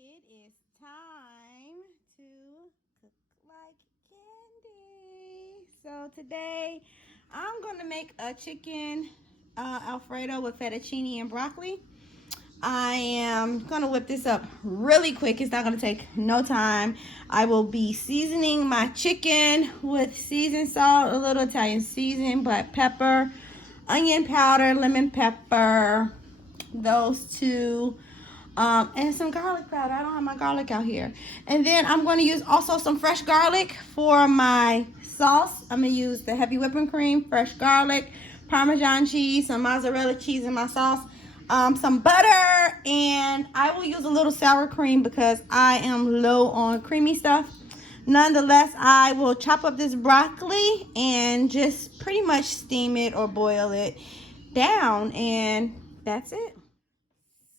It is time to cook like candy. So today I'm going to make a chicken Alfredo with fettuccine and broccoli. I am going to whip this up really quick. It's not going to take no time. I will be seasoning my chicken with seasoned salt, a little Italian seasoning, black pepper, onion powder, lemon pepper, those two. And some garlic powder. I don't have my garlic out here. And then I'm going to use also some fresh garlic for my sauce. I'm going to use the heavy whipping cream, fresh garlic, Parmesan cheese, some mozzarella cheese in my sauce, some butter, and I will use a little sour cream because I am low on creamy stuff. Nonetheless, I will chop up this broccoli and just pretty much steam it or boil it down, and that's it.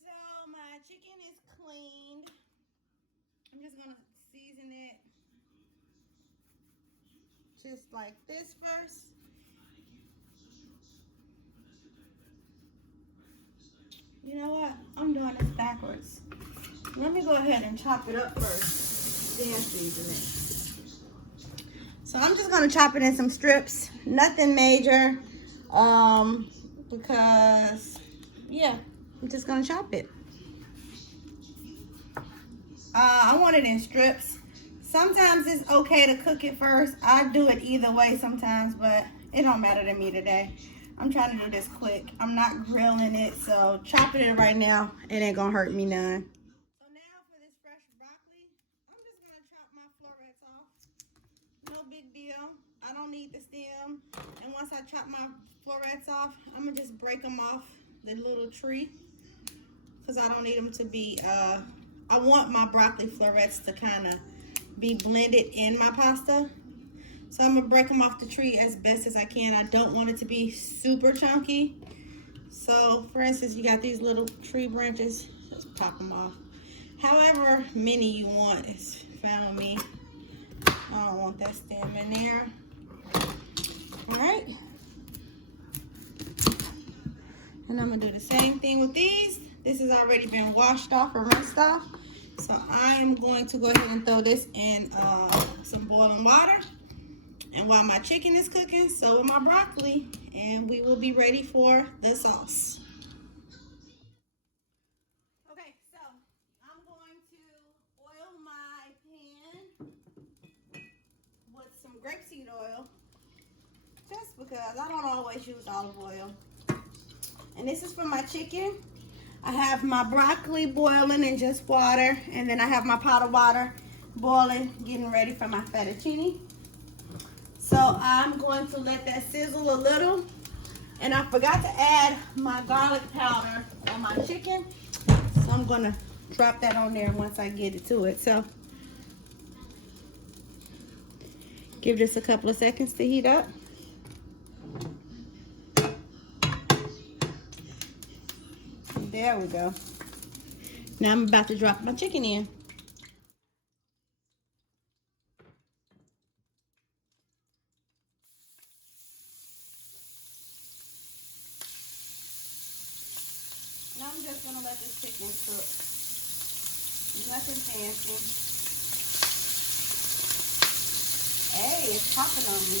So my chicken is cleaned. I'm just gonna season it just like this first. You know what? I'm doing this backwards. Let me go ahead and chop it up first, then season it. So I'm just gonna chop it in some strips, nothing major, because yeah, I'm just gonna chop it. I want it in strips. Sometimes it's okay to cook it first. I do it either way sometimes, but it don't matter to me today. I'm trying to do this quick. I'm not grilling it, so chopping it right now, it ain't gonna hurt me none. So now for this fresh broccoli, I'm just gonna chop my florets off. No big deal. I don't need the stem. And once I chop my florets off, I'm gonna just break them off the little tree, because I don't need them to be, I want my broccoli florets to kind of be blended in my pasta. So I'm gonna break them off the tree as best as I can. I don't want it to be super chunky. So for instance, you got these little tree branches, just pop them off. However many you want is fine with me. I don't want that stem in there. All right. And I'm gonna do the same thing with these. This has already been washed off or rinsed off. So I am going to go ahead and throw this in some boiling water. And while my chicken is cooking, so will my broccoli. And we will be ready for the sauce. Okay, so I'm going to oil my pan with some grapeseed oil. Just because I don't always use olive oil. And this is for my chicken. I have my broccoli boiling in just water, and then I have my pot of water boiling, getting ready for my fettuccine. So I'm going to let that sizzle a little, and I forgot to add my garlic powder on my chicken, so I'm going to drop that on there once I get it to it. So give this a couple of seconds to heat up. There we go. Now I'm about to drop my chicken in. Now I'm just gonna let this chicken cook. Nothing fancy. Hey, it's popping on me.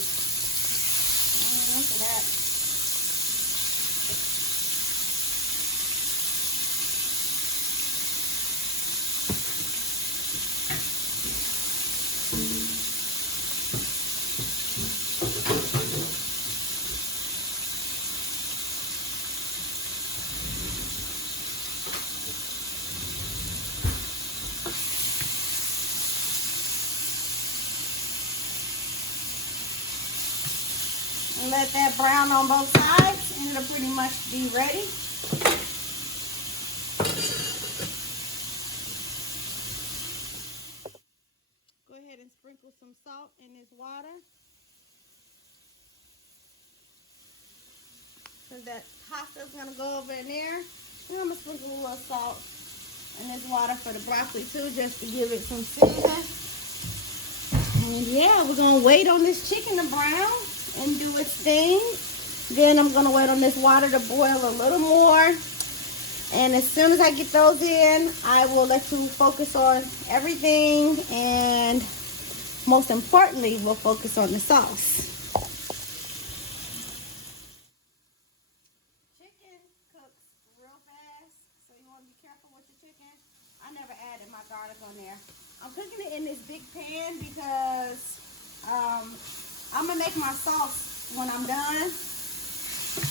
Look at that. And let that brown on both sides, and it'll pretty much be ready. Go ahead and sprinkle some salt in this water, so that pasta's gonna go over in there. And I'm gonna sprinkle a little salt in this water for the broccoli too, just to give it some season. And yeah, we're gonna wait on this chicken to brown and do its thing. Then I'm gonna wait on this water to boil a little more. And as soon as I get those in, I will let you focus on everything, and most importantly, we'll focus on the sauce. Chicken cooks real fast, so you want to be careful with the chicken. I never added my garlic on there. I'm cooking it in this big pan because I'm going to make my sauce when I'm done.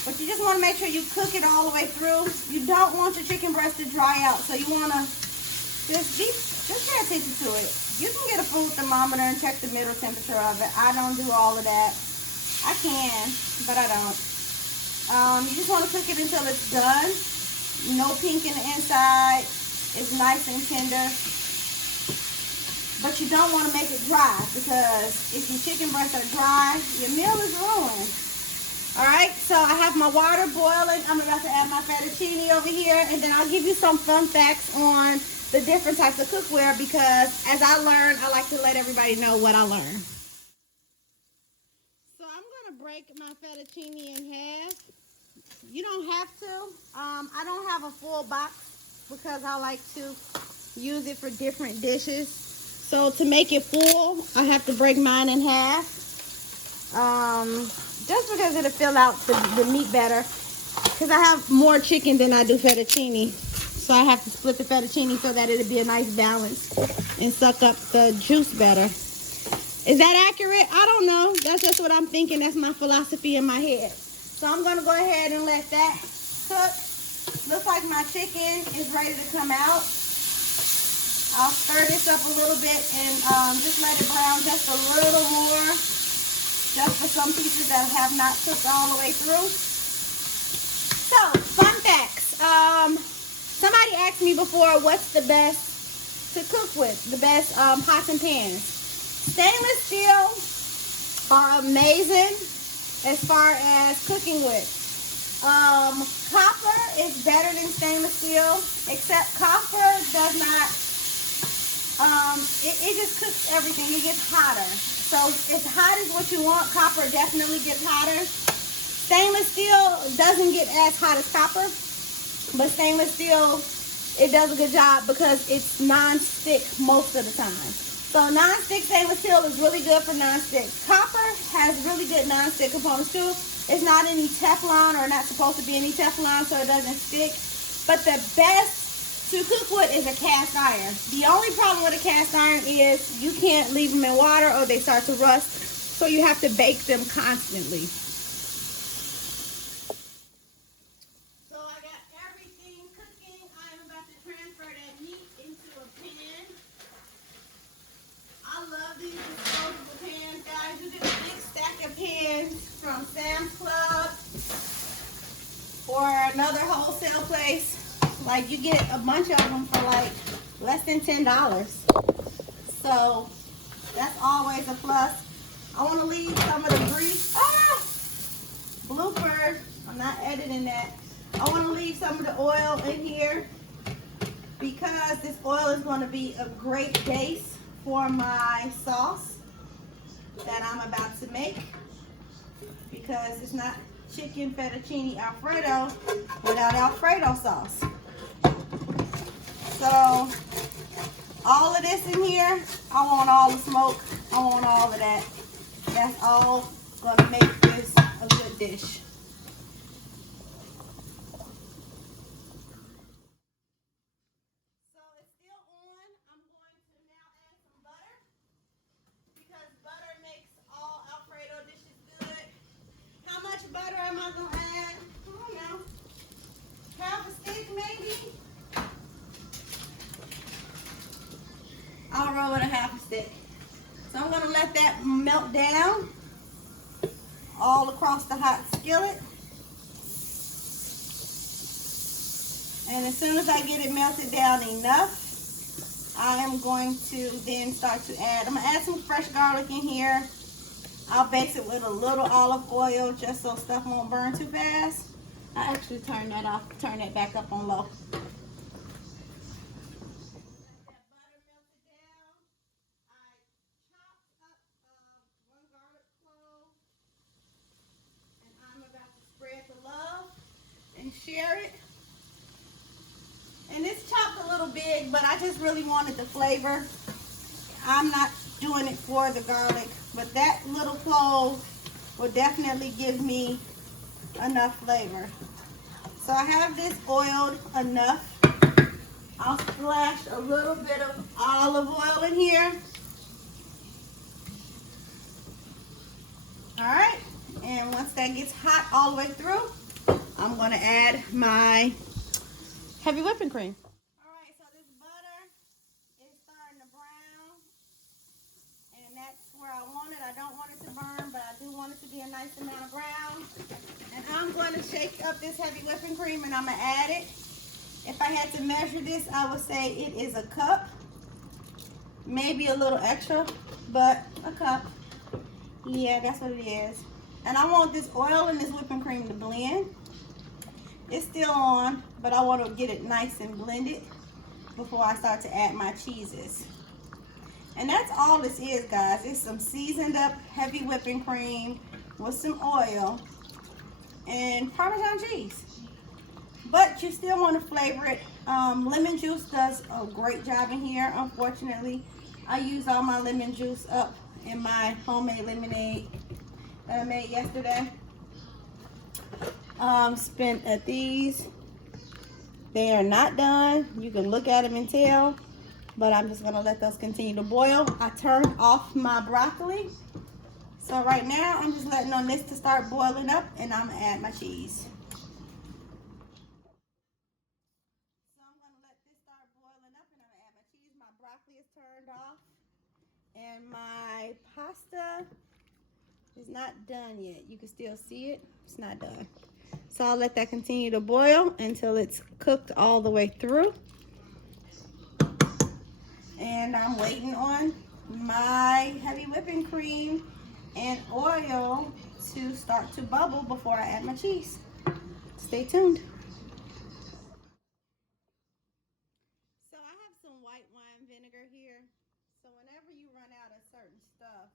But you just want to make sure you cook it all the way through. You don't want your chicken breast to dry out, so you want to just pay attention to it. You can get a food thermometer and check the middle temperature of it. I don't do all of that. I can, but I don't. You just want to cook it until it's done. No pink in the inside. It's nice and tender. But you don't want to make it dry, because if your chicken breasts are dry, your meal is ruined. Alright, so I have my water boiling. I'm about to add my fettuccine over here, and then I'll give you some fun facts on the different types of cookware, because as I learn, I like to let everybody know what I learn. So I'm going to break my fettuccine in half. You don't have to. I don't have a full box because I like to use it for different dishes. So to make it full, I have to break mine in half. Just because it'll fill out the meat better. Because I have more chicken than I do fettuccine. So I have to split the fettuccine so that it'll be a nice balance and suck up the juice better. Is that accurate? I don't know. That's just what I'm thinking. That's my philosophy in my head. So I'm going to go ahead and let that cook. Looks like my chicken is ready to come out. I'll stir this up a little bit and just let it brown just a little more. Just for some pieces that have not cooked all the way through. So, fun facts. Somebody asked me before, what's the best to cook with? The best pots and pans. Stainless steel are amazing as far as cooking with. Copper is better than stainless steel, except copper does not, it just cooks everything. It gets hotter. So as hot as what you want, copper definitely gets hotter. Stainless steel doesn't get as hot as copper, but stainless steel, it does a good job because it's non-stick most of the time. So non-stick stainless steel is really good for non-stick. Copper has really good non-stick components too. It's not any Teflon, or not supposed to be any Teflon, so it doesn't stick. But the best to cook with is a cast iron. The only problem with a cast iron is you can't leave them in water or they start to rust. So you have to bake them constantly. So I got everything cooking. I'm about to transfer that meat into a pan. I love these disposable pans, guys. You get a big stack of pans from Sam's Club or another wholesale place. Like, you get a bunch of them for like less than $10. So that's always a plus. I want to leave some of the grease. Blooper. I'm not editing that. I want to leave some of the oil in here because this oil is going to be a great base for my sauce that I'm about to make, because it's not chicken fettuccine Alfredo without Alfredo sauce. So all of this in here, I want all the smoke, I want all of that. That's all gonna make this a good dish. So it's still on. I'm going to now add some butter, because butter makes all Alfredo dishes good. How much butter am I gonna add? I don't know. Half a stick maybe? I'll roll it a half a stick. So I'm gonna let that melt down all across the hot skillet. And as soon as I get it melted down enough, I am going to then start to add, I'm gonna add some fresh garlic in here. I'll base it with a little olive oil just so stuff won't burn too fast. I actually turn that off, turn that back up on low. And share it. big, but I just really wanted the flavor. I'm not doing it for the garlic, but that little clove will definitely give me enough flavor. So I have this oiled enough. I'll splash a little bit of olive oil in here. All right, and once that gets hot all the way through, I'm gonna add my heavy whipping cream. All right, so this butter is starting to brown, and that's where I want it. I don't want it to burn, but I do want it to be a nice amount of brown. And I'm going to shake up this heavy whipping cream, and I'm gonna add it. If I had to measure this, I would say it is a cup, maybe a little extra, but a cup. Yeah, that's what it is. And I want this oil and this whipping cream to blend. It's still on, but I want to get it nice and blended before I start to add my cheeses. And that's all this is, guys. It's some seasoned up heavy whipping cream with some oil and Parmesan cheese. But you still want to flavor it. Lemon juice does a great job in here. Unfortunately, I used all my lemon juice up in my homemade lemonade that I made yesterday. Spent at these. They are not done. You can look at them and tell, but I'm just gonna let those continue to boil. I turned off my broccoli. So right now I'm just letting on this to start boiling up, and I'm gonna add my cheese. So I'm gonna let this start boiling up, and I'm gonna add my cheese. My broccoli is turned off, and my pasta is not done yet. You can still see it. It's not done. So I'll let that continue to boil until it's cooked all the way through. And I'm waiting on my heavy whipping cream and oil to start to bubble before I add my cheese. Stay tuned. So I have some white wine vinegar here. So whenever you run out of certain stuff,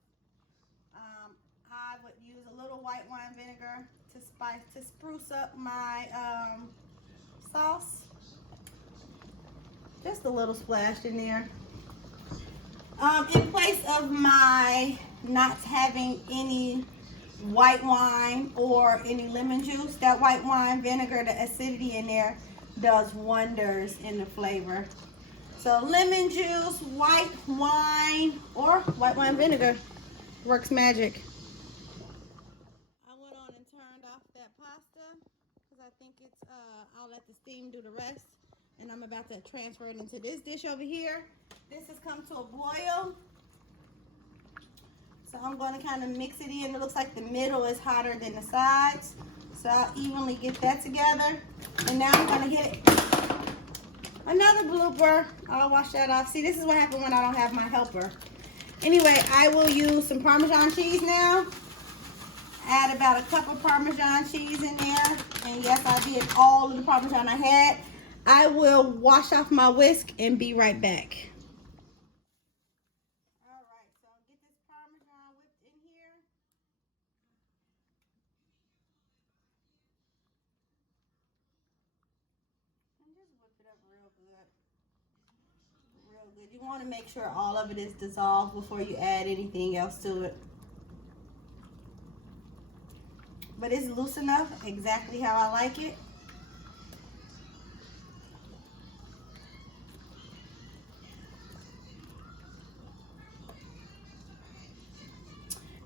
I would use a little white wine vinegar to spruce up my sauce. Just a little splash in there. In place of my not having any white wine or any lemon juice, that white wine vinegar, the acidity in there does wonders in the flavor. So lemon juice, white wine, or white wine vinegar works magic. I went on and turned off that pasta because I think it's, I'll let the steam do the rest. And I'm about to transfer it into this dish over here. This has come to a boil. So I'm going to kind of mix it in. It looks like the middle is hotter than the sides. So I'll evenly get that together. And now I'm going to hit another blooper. I'll wash that off. See, this is what happens when I don't have my helper. Anyway, I will use some Parmesan cheese now. Add about a cup of Parmesan cheese in there. And yes, I did all of the Parmesan I had. I will wash off my whisk and be right back. All right, so get this Parmesan whipped in here. And just whip it up real good. Real good. You want to make sure all of it is dissolved before you add anything else to it. But it's loose enough, exactly how I like it.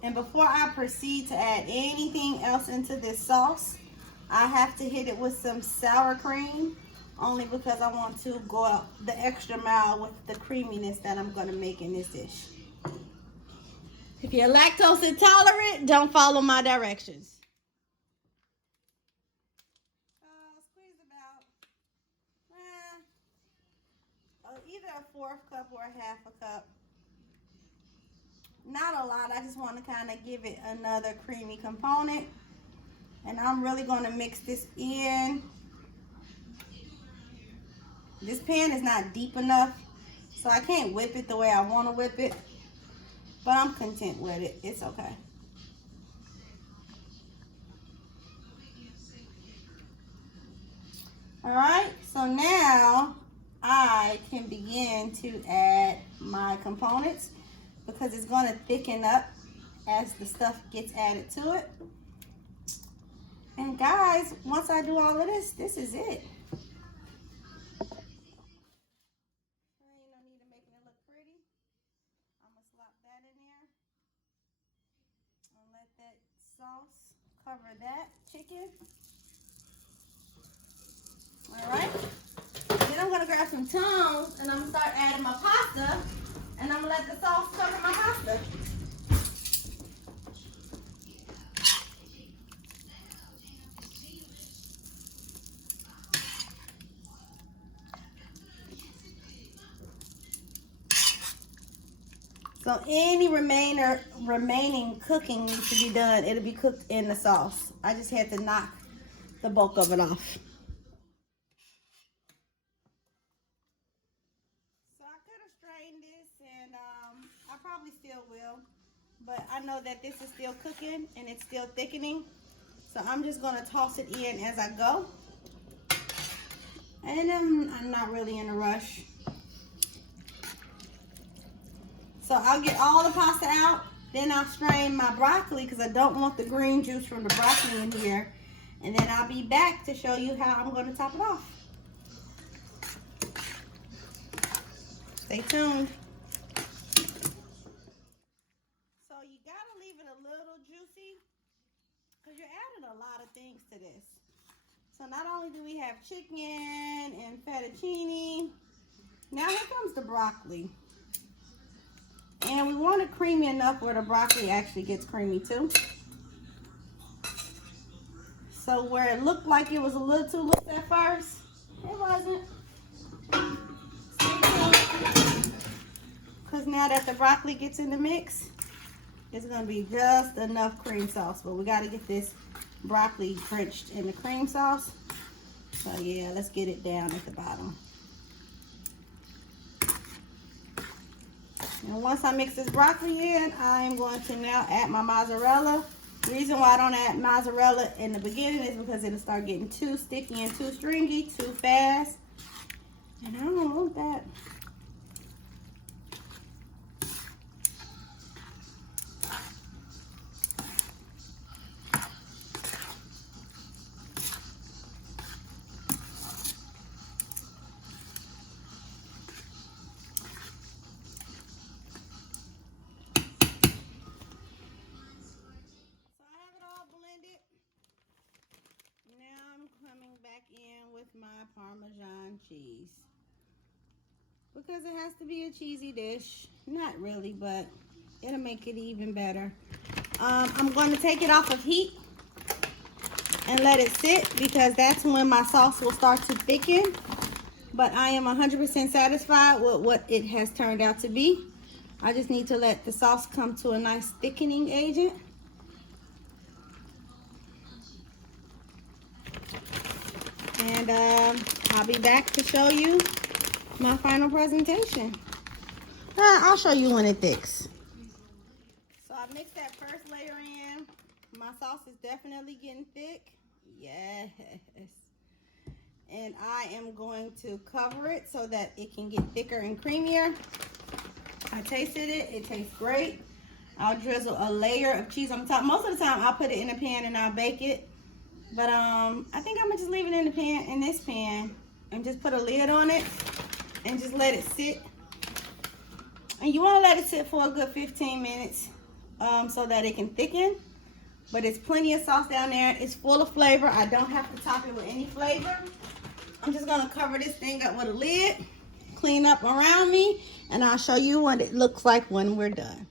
And before I proceed to add anything else into this sauce, I have to hit it with some sour cream, only because I want to go out the extra mile with the creaminess that I'm going to make in this dish. If you're lactose intolerant, don't follow my directions. Squeeze about either a 1/4 cup or a 1/2 cup. Not a lot. I just want to kind of give it another creamy component. And I'm really going to mix this in. This pan is not deep enough, so I can't whip it the way I want to whip it. But I'm content with it. It's okay. All right. So now I I can begin to add my components because it's going to thicken up as the stuff gets added to it. And guys, once I do all of this, this is it. No need to make it look pretty. I'm going to slop that in there and let that sauce cover that chicken. All right. Then I'm going to grab some tongs and I'm going to start adding my pasta, and I'm going to let the sauce cover my pasta. So any remaining cooking needs to be done. It'll be cooked in the sauce. I just had to knock the bulk of it off. So I could have strained this, and I probably still will. But I know that this is still cooking and it's still thickening. So I'm just going to toss it in as I go. And I'm not really in a rush. So I'll get all the pasta out, then I'll strain my broccoli because I don't want the green juice from the broccoli in here. And then I'll be back to show you how I'm going to top it off. Stay tuned. So you got to leave it a little juicy because you're adding a lot of things to this. So not only do we have chicken and fettuccine, now here comes the broccoli. And we want it creamy enough where the broccoli actually gets creamy too. So where it looked like it was a little too loose at first, it wasn't. Because now that the broccoli gets in the mix, it's going to be just enough cream sauce. But we got to get this broccoli drenched in the cream sauce. So yeah, let's get it down at the bottom. And once I mix this broccoli in, I'm going to now add my mozzarella. The reason why I don't add mozzarella in the beginning is because it'll start getting too sticky and too stringy too fast. And I don't want that. Back in with my Parmesan cheese because it has to be a cheesy dish. Not really, but it'll make it even better. I'm going to take it off of heat and let it sit because that's when my sauce will start to thicken. But I am 100% satisfied with what it has turned out to be. I just need to let the sauce come to a nice thickening agent. And I'll be back to show you my final presentation. I'll show you when it thicks. So I mixed that first layer in. My sauce is definitely getting thick. Yes. And I am going to cover it so that it can get thicker and creamier. I tasted it. It tastes great. I'll drizzle a layer of cheese on top. Most of the time I'll put it in a pan and I'll bake it. But I think I'm gonna just leave it in the pan, in this pan, and just put a lid on it and just let it sit. And you want to let it sit for a good 15 minutes so that it can thicken. But it's plenty of sauce down there. It's full of flavor. I don't have to top it with any flavor. I'm just gonna cover this thing up with a lid, clean up around me, and I'll show you what it looks like when we're done.